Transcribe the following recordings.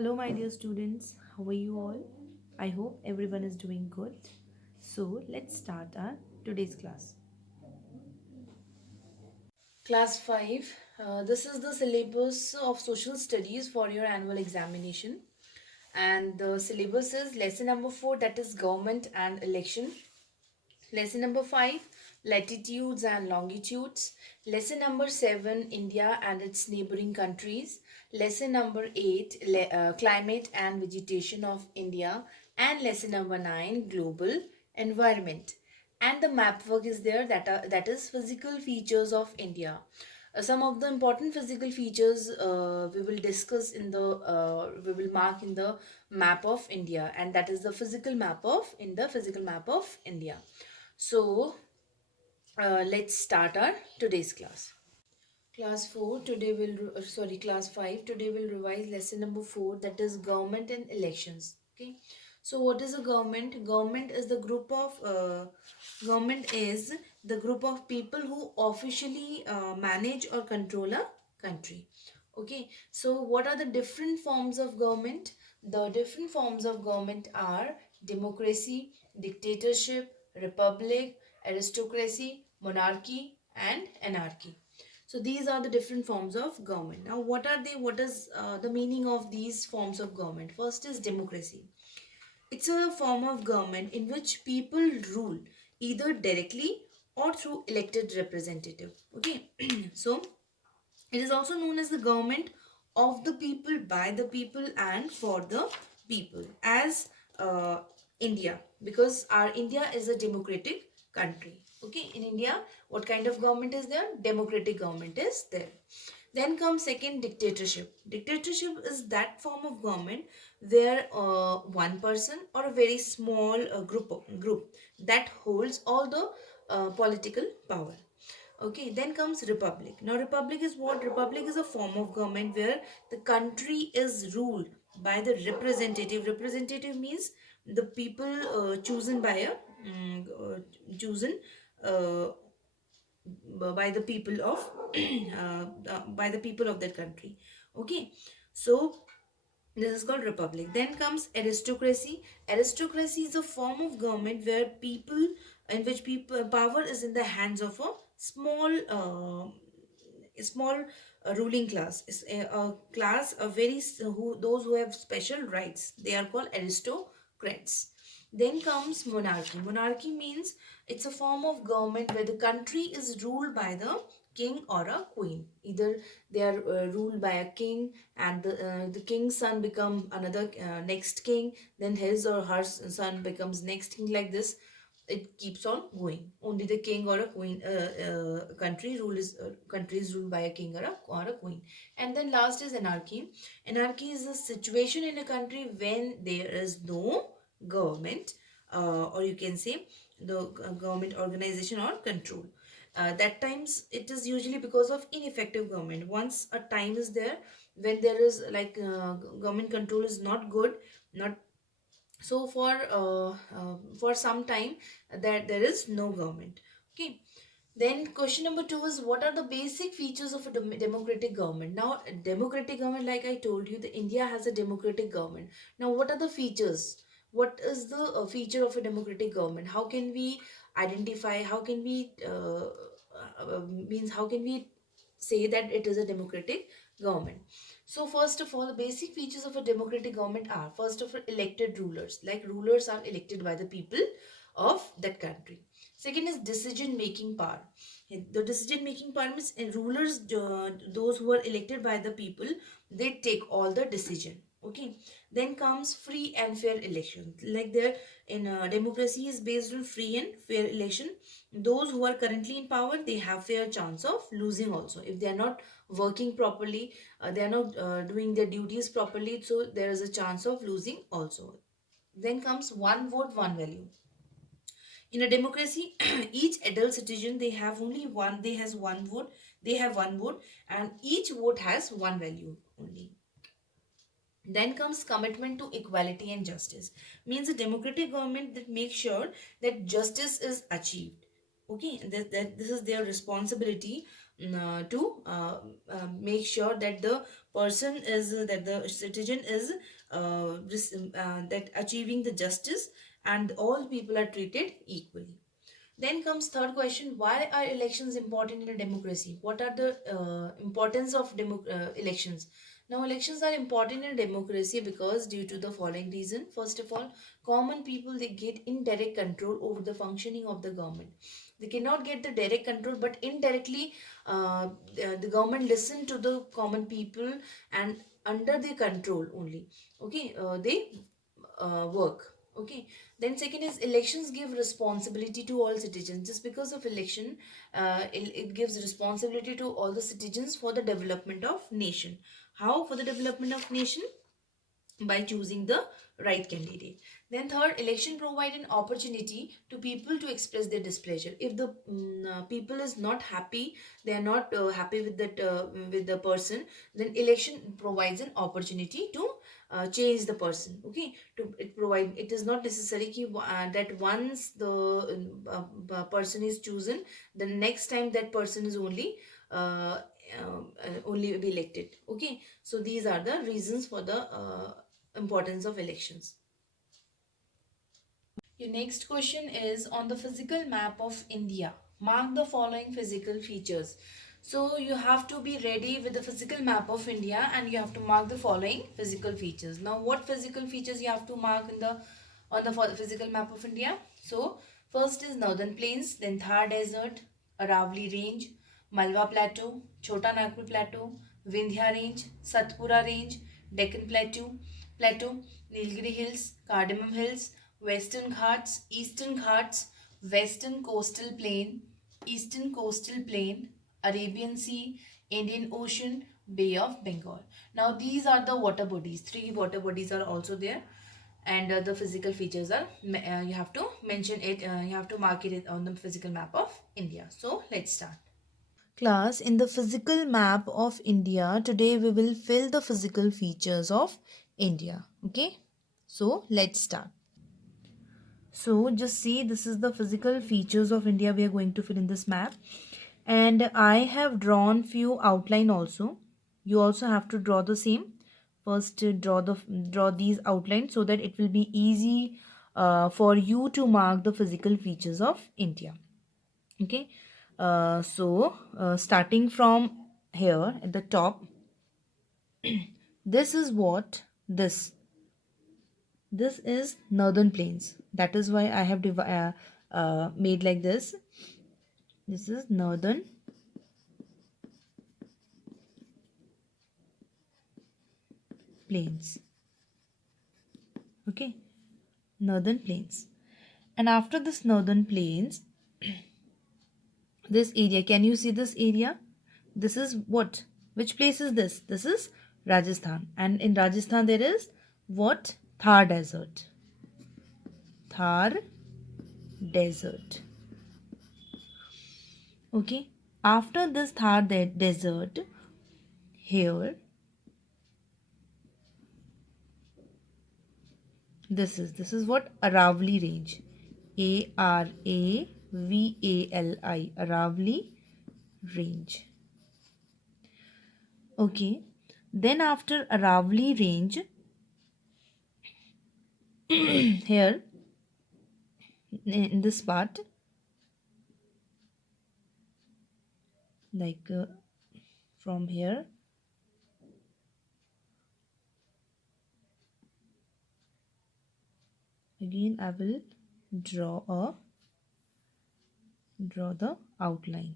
Hello, my dear students. How are you all? I hope everyone is doing good. So, let's start our today's class. Class 5. This is the syllabus of social studies for your annual examination. And the syllabus is lesson number 4, that is government and election. Lesson number 5, latitudes and longitudes. Lesson number 7, India and its neighboring countries. Lesson number 8, climate and vegetation of India. And lesson number 9, global environment. And the map work is there, that is physical features of India. Some of the important physical features we will mark in the map of India, and that is the physical map of India. So let's start our today's class. Class 4 today will sorry class 5 today will revise lesson number 4, that is government and elections. Okay, so what is a government? Government is the group of people who officially manage or control a country. Okay, so what are the different forms of government? The different forms of government are democracy, dictatorship, republic, aristocracy, monarchy, and anarchy. So these are the different forms of government. Now, what are they? What is the meaning of these forms of government? First is democracy. It's a form of government in which people rule either directly or through elected representative. Okay, so it is also known as the government of the people, by the people, and for the people, as India, because our India is a democratic country. Okay, in India, what kind of government is there? Democratic government is there. Then comes second, dictatorship. Dictatorship is that form of government where one person or a very small group that holds all the political power. Okay, then comes republic. Now, republic is what? Republic is a form of government where the country is ruled by the representative. Representative means the people chosen by a chosen uh, by the people of by the people of that country. Okay, so this is called republic. Then comes aristocracy. Aristocracy is a form of government where people, in which people power is in the hands of a small ruling class. Is a class, a very who those who have special rights. They are called aristocrats. Then comes monarchy. Monarchy means it's a form of government where the country is ruled by the king or a queen. Either they are ruled by a king, and the king's son become another next king, then his or her son becomes next king, like this it keeps on going. Only the king or a queen country is ruled by a king or a queen. And then last is anarchy. Anarchy is a situation in a country when there is no government, or you can say the government organization or control. That times it is usually because of ineffective government. Once a time is there when there is like government control is not good, not so for some time that there is no government. Okay, then question number 2 is, what are the basic features of a democratic government? Now, democratic government, like I told you, the India has a democratic government. Now, what are the features? What is the feature of a democratic government? How can we identify? How can we means how can we say that it is a democratic government? So first of all, the basic features of a democratic government are, first of all, elected rulers. Like rulers are elected by the people of that country. Second is decision making power. The decision making power means rulers, those who are elected by the people, they take all the decision. Okay. Then comes free and fair election. Like there in democracy is based on free and fair election. Those who are currently in power, they have fair chance of losing also if they are not working properly, they are not doing their duties properly, so there is a chance of losing also. Then comes one vote one value. In a democracy, each adult citizen, they has one vote, they have one vote, and each vote has one value only. Then comes commitment to equality and justice. Means a democratic government that makes sure that justice is achieved. Okay, that this is their responsibility, to make sure that the person is that the citizen is that achieving the justice and all people are treated equally. Then comes third question: why are elections important in a democracy? What are the importance of elections? Now, elections are important in a democracy because due to the following reason. First of all, common people, they get indirect control over the functioning of the government. They cannot get the direct control, but indirectly, the government listen to the common people, and under their control only. Okay, they work. Okay, then second is elections give responsibility to all citizens. Just because of election, it gives responsibility to all the citizens for the development of nation. How? For the development of nation, by choosing the right candidate. Then third, election provide an opportunity to people to express their displeasure. If the people is not happy, they are not happy with the person, then election provides an opportunity to change the person. Okay, to it provide, it is not necessary that once the person is chosen, the next time that person is only be elected. Okay, so these are the reasons for the importance of elections. Your next question is on the physical map of India. Mark the following physical features. So you have to be ready with the physical map of India and you have to mark the following physical features. Now, what physical features you have to mark in the on the physical map of India? So first is Northern Plains, then Thar Desert, Aravali Range, Malwa Plateau, Chota Nagpur Plateau, Vindhya Range, Satpura Range, Deccan Plateau, Nilgiri Hills, Cardamom Hills, Western Ghats, Eastern Ghats, Western Coastal Plain, Eastern Coastal Plain, Arabian Sea, Indian Ocean, Bay of Bengal. Now these are the water bodies. Three water bodies are also there, and the physical features are you have to mention it. You have to mark it on the physical map of India. So let's start. Class, in the physical map of India, today we will fill the physical features of India. Okay, so let's start. So just see, this is the physical features of India we are going to fill in this map. And I have drawn few outline also. You also have to draw the same. First draw these outlines so that it will be easy for you to mark the physical features of India. Okay. Starting from here at the top, this is what this is Northern Plains. That is why I have made like this. This is Northern Plains. Okay, Northern Plains. And after this Northern Plains, this area, can you see this area? This is what? Which place is this? This is Rajasthan. And in Rajasthan, there is what? Thar Desert. Thar Desert. Okay. After this Thar Desert, here, this is what? Aravali Range. Aravali. Aravali Range. Okay. Then after Aravali Range, here in this part, like from here, again I will draw the outline.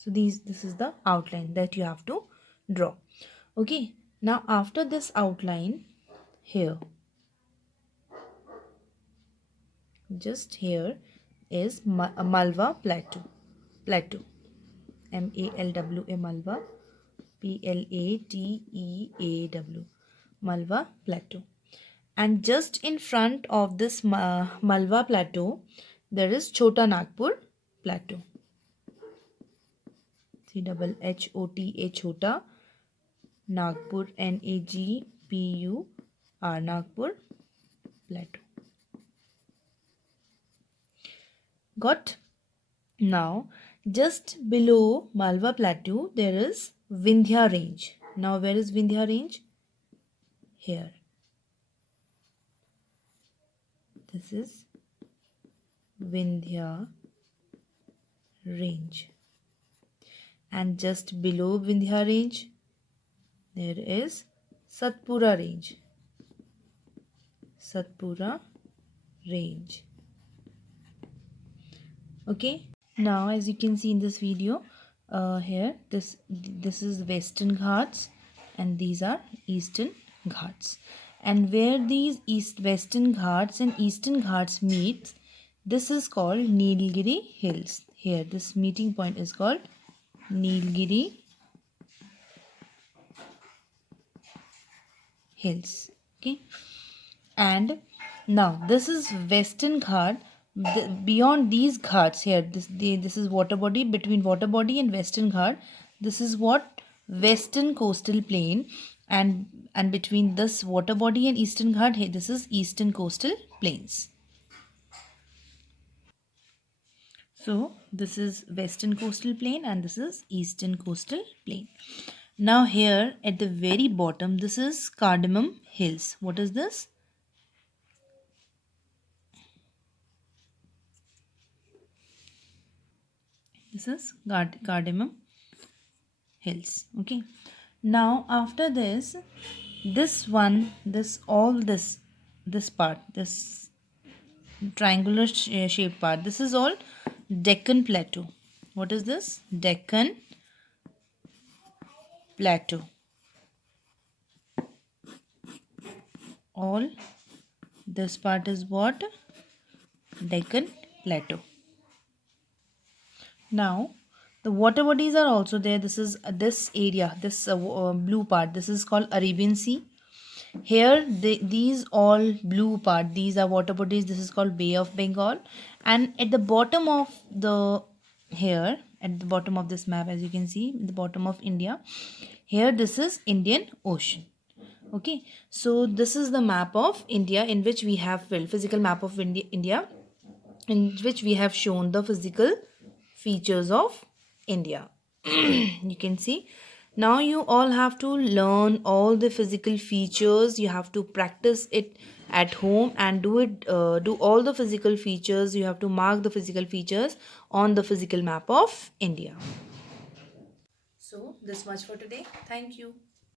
So this is the outline that you have to draw. Okay, now after this outline, here, just here is Malwa Plateau. Plateau. Malwa, Malwa, Plateeaw, Malwa Plateau. And just in front of this Malwa Plateau, there is Chota Nagpur Plateau. CHHOTA, Chota Nagpur, Nagpur, Nagpur Plateau. Got? Now, just below Malwa Plateau, there is Vindhya Range. Now, where is Vindhya Range? Here. This is Vindhya Range. And just below Vindhya Range, there is Satpura Range. Satpura Range. Okay. Now, as you can see in this video, here this is Western Ghats, and these are Eastern Ghats. And where these Western Ghats and Eastern Ghats meet, this is called Nilgiri Hills. Here, this meeting point is called Nilgiri Hills. Okay. And now this is Western Ghat. Beyond these ghats here, this is water body. Between water body and Western Ghat, this is what Western Coastal Plain, and between this water body and Eastern Ghat, here this is Eastern Coastal Plains. So this is Western Coastal Plain and this is Eastern Coastal Plain. Now here at the very bottom, this is Cardamom Hills. What is this? This is Cardamom Hills. Okay. Now after this, this part, this triangular shaped part, this is all Deccan Plateau. What is this? Deccan Plateau. All this part is what? Deccan Plateau. Now the water bodies are also there. This is this area, this blue part, this is called Arabian Sea. Here these all blue part, these are water bodies. This is called Bay of Bengal. And at the bottom of the here at the bottom of this map, as you can see, the bottom of India, here this is Indian Ocean. Okay, so this is the map of India in which we have filled physical map of India, in which we have shown the physical features of India. You can see. Now you all have to learn all the physical features. You have to practice it at home and do all the physical features. You have to mark the physical features on the physical map of India. So this much for today. Thank you.